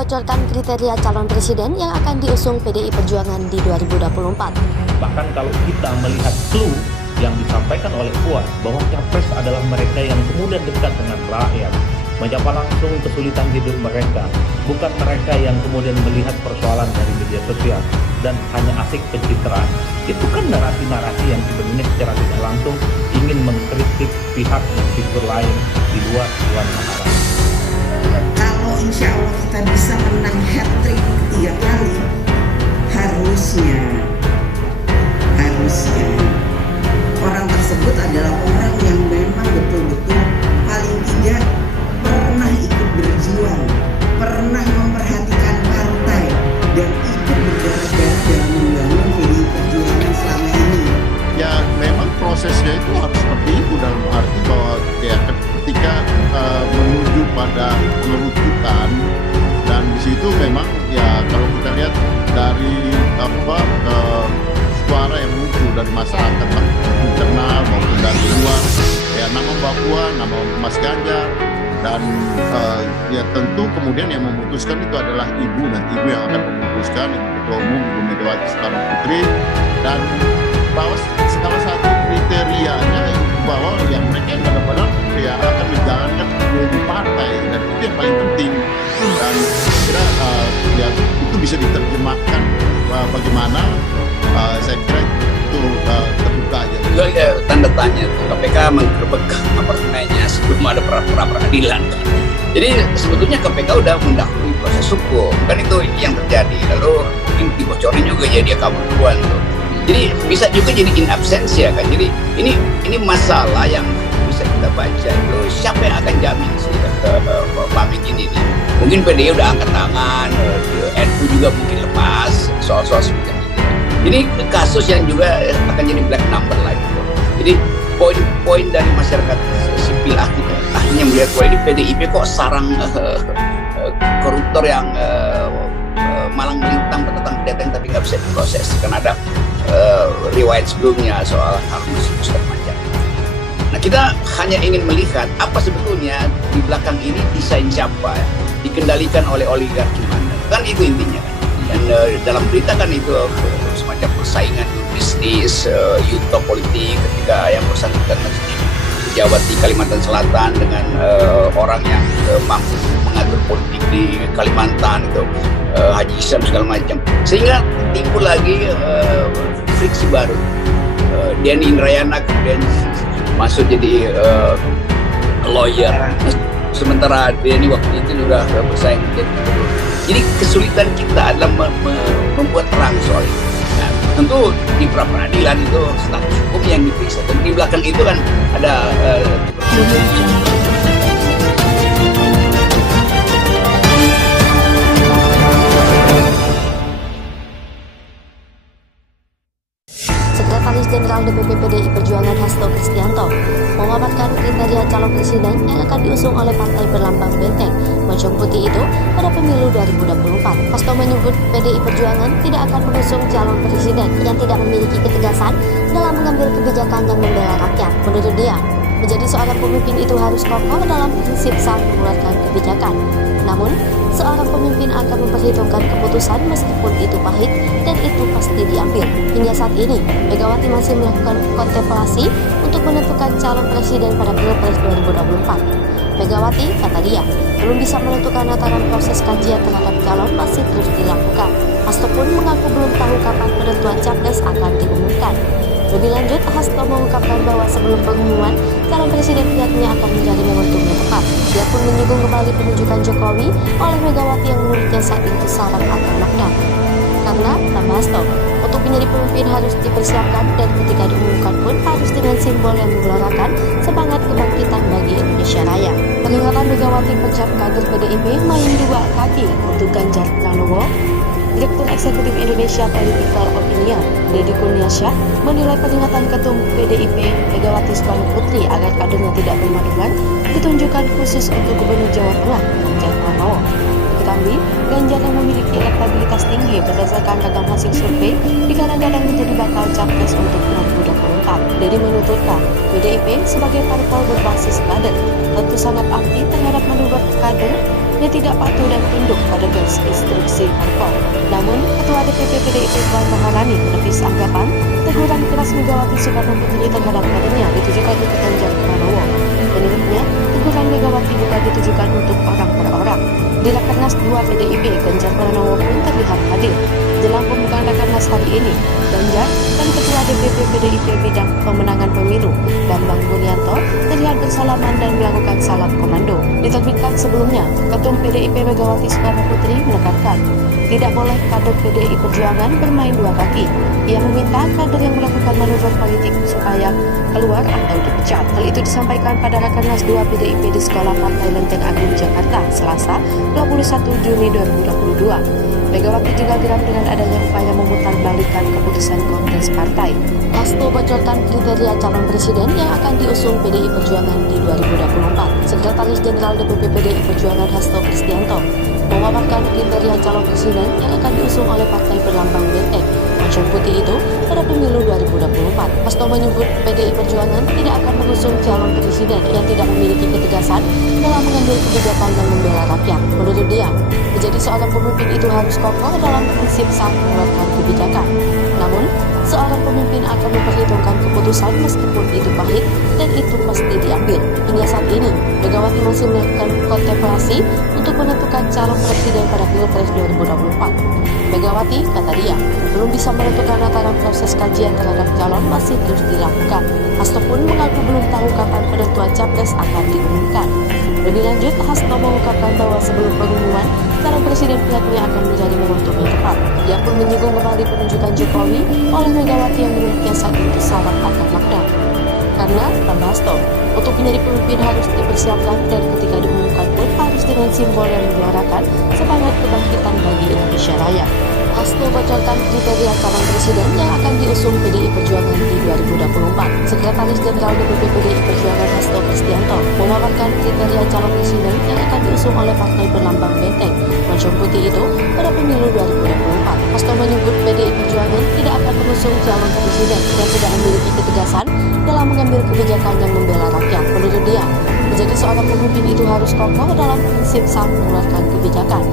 membocorkan kriteria calon presiden yang akan diusung PDI Perjuangan di 2024. Bahkan kalau kita melihat clue yang disampaikan oleh Puan bahwa capres adalah mereka yang kemudian dekat dengan rakyat, menyapa langsung kesulitan hidup mereka, bukan mereka yang kemudian melihat persoalan dari media sosial dan hanya asik pencitraan. Itu kan narasi-narasi yang sebenarnya secara tidak langsung ingin mengkritik pihak dan figur lain di luar Puan Maharani. Kalau insya Allah kita bisa menang hat-trick 3 kali, harusnya orang tersebut adalah orang yang memang betul-betul paling tidak pernah ikut berjuang, pernah memperhatikan partai, dan ikut berdarah-darah dalam membangun PDI Perjuangan selama ini. Ya memang prosesnya itu harus seperti itu, dalam arti bahwa ya ketika menuju pada pengerucutan, dan di situ memang ya kalau kita lihat dari suara yang muncul dari masyarakat internal maupun dari luar, ya nama Mbak Puan, nama Mas Ganjar, dan ya tentu kemudian yang memutuskan itu adalah ibu, dan ibu yang akan memutuskan, Ketua Umum Ibu Megawati Soekarno Putri, dan bahwa salah satu kriterianya bahwa yang mereka yang benar-benar ya akan menjalankan di partai, dan itu yang paling penting. Dan kira ya itu bisa diterjemahkan bagaimana, saya kira itu terbuka aja. Tanda tanya tuh, KPK menggerebek apartemennya sebelum ada pra peradilan. Jadi sebetulnya KPK udah mendahului proses hukum, kan itu yang terjadi. Lalu mungkin dibocorin juga ya dia kabur duluan tuh. Jadi bisa juga jadi in absentia kan. Jadi ini masalah yang bisa kita baca itu, siapa yang akan jamin sih pamit ini nih. Mungkin PDI udah angkat tangan, NU juga mungkin lepas soal-soal seperti itu. Ini kasus yang juga akan jadi black number lagi. Jadi poin dari masyarakat sipil akhirnya melihat bahwa ini PDIP kok sarang koruptor yang malang melintang datang tapi nggak bisa diproses, karena ada riwayat sebelumnya soal harus segala macam. Nah, kita hanya ingin melihat apa sebetulnya di belakang ini desain siapa, dikendalikan oleh oligarki mana, kan itu intinya kan. Dan dalam berita kan itu semacam persaingan bisnis, yuto politik ketika yang bersangkutan pejabat di Kalimantan Selatan dengan orang yang mampu mengatur politik di Kalimantan itu, Haji Isam segala macam, sehingga timbul lagi friksi baru. Denny Indrayana kemudian masuk jadi lawyer, sementara Denny waktu itu sudah bersaing menjadi gubernur. Jadi kesulitan kita adalah membuat terang soal itu. Nah, tentu di pra peradilan itu status hukum yang diperiksa. Dan di belakang itu kan ada Sekretaris Jenderal DPP PDI Perjuangan Hasto Kristianto memaparkan kriteria calon presiden yang akan diusung oleh partai berlambang benteng Moncong Putih itu pada pemilu 2024. Hasto menyebut PDI Perjuangan tidak akan mengusung calon presiden yang tidak memiliki ketegasan dalam mengambil kebijakan yang membela rakyat. Menurut dia, menjadi seorang pemimpin itu harus kokoh dalam prinsip saat mengeluarkan kebijakan. Namun, seorang pemimpin akan memperhitungkan keputusan meskipun itu pahit dan itu pasti diambil. Hingga saat ini, Megawati masih melakukan kontemplasi untuk menentukan calon presiden pada Pilpres 2024. Megawati, kata dia, belum bisa menentukan lantaran proses kajian terhadap calon masih terus dilakukan. Hasto pun mengaku belum tahu kapan penentuan capres akan diumumkan. Lebih lanjut, Hasto mengungkapkan bahwa sebelum pengumuman, calon presiden pihaknya akan mencari momentum yang tepat. Dia pun menyinggung kembali penunjukan Jokowi oleh Megawati yang menurutnya saat itu syarat akan lockdown. Karena, tambah Hasto, untuk menjadi pemimpin harus dipersiapkan dan ketika diumumkan pun harus dengan simbol yang menggelorakan semangat kebangkitan bagi Indonesia Raya. Peringatan Megawati pecat kader PDIP main dua kaki untuk Ganjar Pranowo. Direktur Eksekutif Indonesia Political Opinion, Deddy Kurniasyah, menilai peringatan Ketum PDIP Megawati Soekarno Putri agar kadernya tidak bermaduan ditunjukkan khusus untuk Gubernur Jawa Tengah, Ganjar Pranowo. Diketahui, Ganjar yang memiliki elektabilitas tinggi berdasarkan ragam hasil survei digadang-gadang menjadi bakal capres untuk 2024. 2024. Dedi menuturkan, PDIP sebagai parpol berbasis kader tentu sangat aktif terhadap manuver kader yang tidak patuh dan tunduk pada garis instruksi parpol. Namun, Ketua DPP PDIP Puan Maharani menepis anggapan teguran keras Megawati Soekarno Putri terhadap kadernya ditujukan untuk Ganjar Pranowo. Menurutnya, teguran Megawati bukan ditujukan untuk orang per orang. Di Rakernas 2 PDIP, Ganjar Pranowo pun terlihat hadir. Jelang pembukaan Rakernas hari ini, Ganjar dan Ketua DPP PDIP bidang pemenangan pemilu, Bambang Wuryanto, terlihat bersalaman dan melakukan salam komando. Diterbitkan sebelumnya, Ketum PDIP Megawati Soekarno Putri menekankan, tidak boleh kader PDI Perjuangan bermain dua kaki. Ia meminta kader yang melakukan manuver politik supaya keluar atau dipecat. Hal itu disampaikan pada Rakernas 2 PDIP di Sekolah Partai Lenteng Agung, Jakarta, Selasa, 21 Juni 2022. Megawati juga geram dengan adanya upaya memutarbalikkan keputusan Kongres Partai. Hasto bocorkan kriteria calon presiden yang akan diusung PDI Perjuangan di 2024. Sekretaris Jenderal DPP PDI Perjuangan Hasto Kristianto memaparkan kriteria calon presiden yang akan diusung oleh partai berlambang benteng Moncong Putih itu pada pemilu 2024. Hasto menyebut PDI Perjuangan tidak akan mengusung calon presiden yang tidak memiliki ketegasan dalam mengambil kebijakan dan membela rakyat. Menurut dia, menjadi seorang pemimpin itu harus kokoh dalam prinsip saat mengeluarkan kebijakan. Namun, seorang pemimpin akan memperhitungkan keputusan meskipun itu pahit dan itu pasti diambil. Hingga saat ini, Megawati masih melakukan kontemplasi untuk menentukan calon presiden pada Pilpres 2024. Megawati, kata dia, belum bisa menentukan antara proses kajian terhadap calon masih terus dilakukan. Hasto pun mengaku belum tahu kapan penentuan capres akan diumumkan. Lebih lanjut, Hasto mengungkapkan bahwa sebelum pengumuman, calon presiden pihaknya akan mencari momentum yang tepat. Dia pun menyinggung kembali penunjukan Jokowi oleh Megawati yang menurutnya saat itu syarat akan makna. Karena, tambah Hasto, untuk menjadi pemimpin harus dipersiapkan dan ketika diumumkan pun harus dengan simbol yang menyuarakan semangat kebangkitan bagi Indonesia Raya. Hasto bocorkan kriteria calon presiden yang akan diusung PDI Perjuangan di 2024. Sekretaris Jenderal DPP PDI Perjuangan Hasto Kristianto memaparkan kriteria calon presiden yang akan diusung oleh partai berlambang benteng Moncong Putih itu pada pemilu 2024. Hasto menyebut PDI Perjuangan tidak akan mengusung calon presiden yang tidak memiliki ketegasan dalam mengambil kebijakan yang membela rakyat. Menurut dia, menjadi seorang pemimpin itu harus kokoh dalam prinsip saat mengeluarkan kebijakan.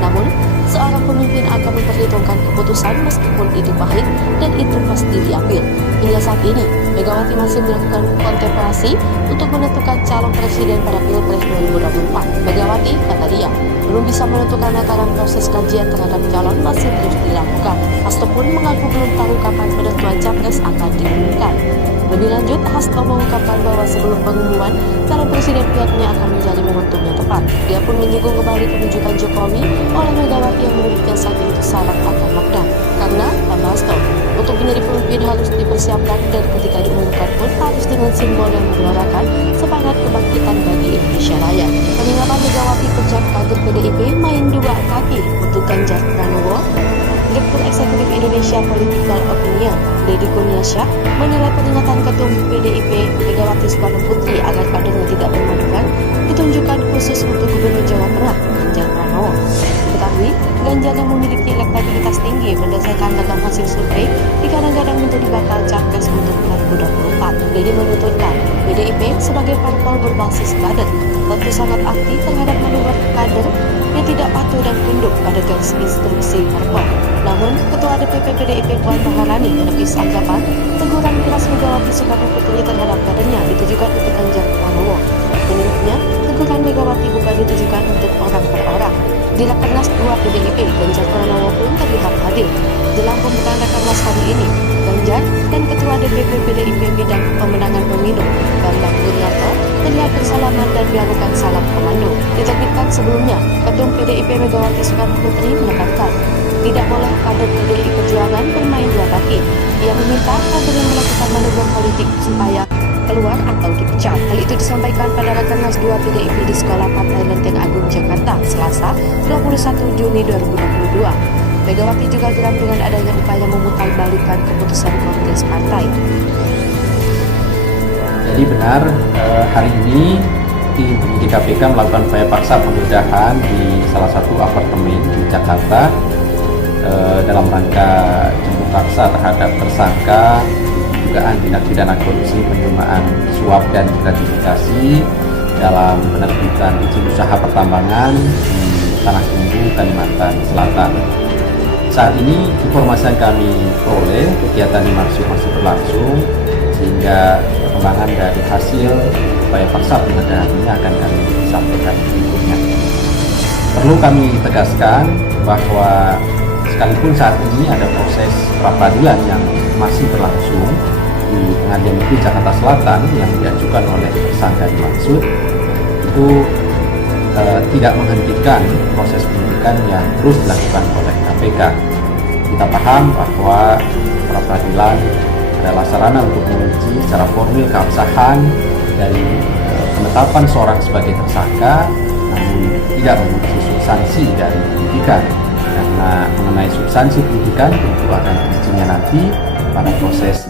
Namun, seorang pemimpin akan memperhitungkan keputusan meskipun itu pahit dan itu pasti diambil. Hingga saat ini, Megawati masih melakukan kontemplasi untuk menentukan calon presiden pada Pilpres 2024. Megawati, kata dia, belum bisa menentukan antara proses kajian terhadap calon masih terus dilakukan. Hasto pun mengaku belum tahu kapan penentuan capres akan diumumkan. Lebih lanjut, Hasto mengungkapkan bahwa sebelum pengumuman, calon presiden pihaknya akan mencari momentum yang tepat. Dia pun menyinggung kembali penunjukan Jokowi oleh Megawati yang menurutnya saat itu syarat akan makna. Karena, tambah Hasto, untuk menjadi pemimpin harus dipersiapkan dan ketika diumumkan pun harus dengan simbol yang menyuarakan semangat kebangkitan bagi Indonesia Raya. Penginapan Megawati pecat kader PDIP main dua kaki untuk Ganjar Pranowo. Direktur Eksekutif Indonesia Political Opinion, Deddy Kurniasyah, menilai peringatan Ketum PDIP Megawati Soekarno Putri agar kadernya tidak bermanuver ditunjukkan khusus untuk Gubernur Jawa Tengah, Ganjar Pranowo. Diketahui, Ganjar yang memiliki elektabilitas tinggi berdasarkan ragam hasil survei digadang-gadang menjadi bakal capres untuk 2024. Deddy menuturkan, PDIP sebagai parpol berbasis kader tentu sangat aktif terhadap manuver kader yang tidak patuh dan tunduk pada garis instruksi parpol. Namun, Ketua DPP PDIP Puan Maharani menepis anggapan teguran keras Megawati Soekarno Putri terhadap kadernya ditujukan untuk Ganjar Pranowo. Menurutnya, teguran Megawati bukan ditujukan untuk orang per orang. Di Rakernas 2 PDIP, Ganjar Pranowo pun terlihat hadir. Jelang pembukaan Rakernas hari ini, Ganjar dan Ketua DPP PDIP bidang pemenangan pemilu, Bambang Wuryanto, terlihat bersalaman dan melakukan salam komando. Diterbitkan sebelumnya, Ketum PDIP Megawati Soekarno Putri menekankan, tidak boleh kader PDI Perjuangan bermain dua kaki. Ia meminta kader yang melakukan manuver politik supaya keluar atau dipecat. Hal itu disampaikan pada Rakernas 2 PDIP di Sekolah Partai Lenteng Agung, Jakarta, Selasa, 21 Juni 2022. Megawati juga geram dengan adanya upaya memutarbalikkan keputusan Kongres Partai. Jadi benar, hari ini tim penyidik KPK melakukan upaya paksa penggeledahan di salah satu apartemen di Jakarta dalam rangka jemput paksa terhadap tersangka dugaan tindak pidana korupsi, penerimaan suap dan gratifikasi dalam penerbitan izin usaha pertambangan di Tanah Tumbu, Kalimantan Selatan. Saat ini informasi yang kami peroleh, kegiatan dimaksud masih berlangsung, sehingga perkembangan dari hasil upaya paksa penggeledahan ini akan kami sampaikan berikutnya. Perlu kami tegaskan bahwa sekalipun saat ini ada proses pra-peradilan yang masih berlangsung di Pengadilan Negeri Jakarta Selatan yang diajukan oleh tersangka dimaksud, itu tidak menghentikan proses penyidikan yang terus dilakukan oleh KPK. Kita paham bahwa pra-peradilan adalah sarana untuk menguji secara formil keabsahan dari penetapan seorang sebagai tersangka, namun tidak menguji substansi dari penyidikan. Karena mengenai substansi penyidikan tentu akan diujinya nanti pada proses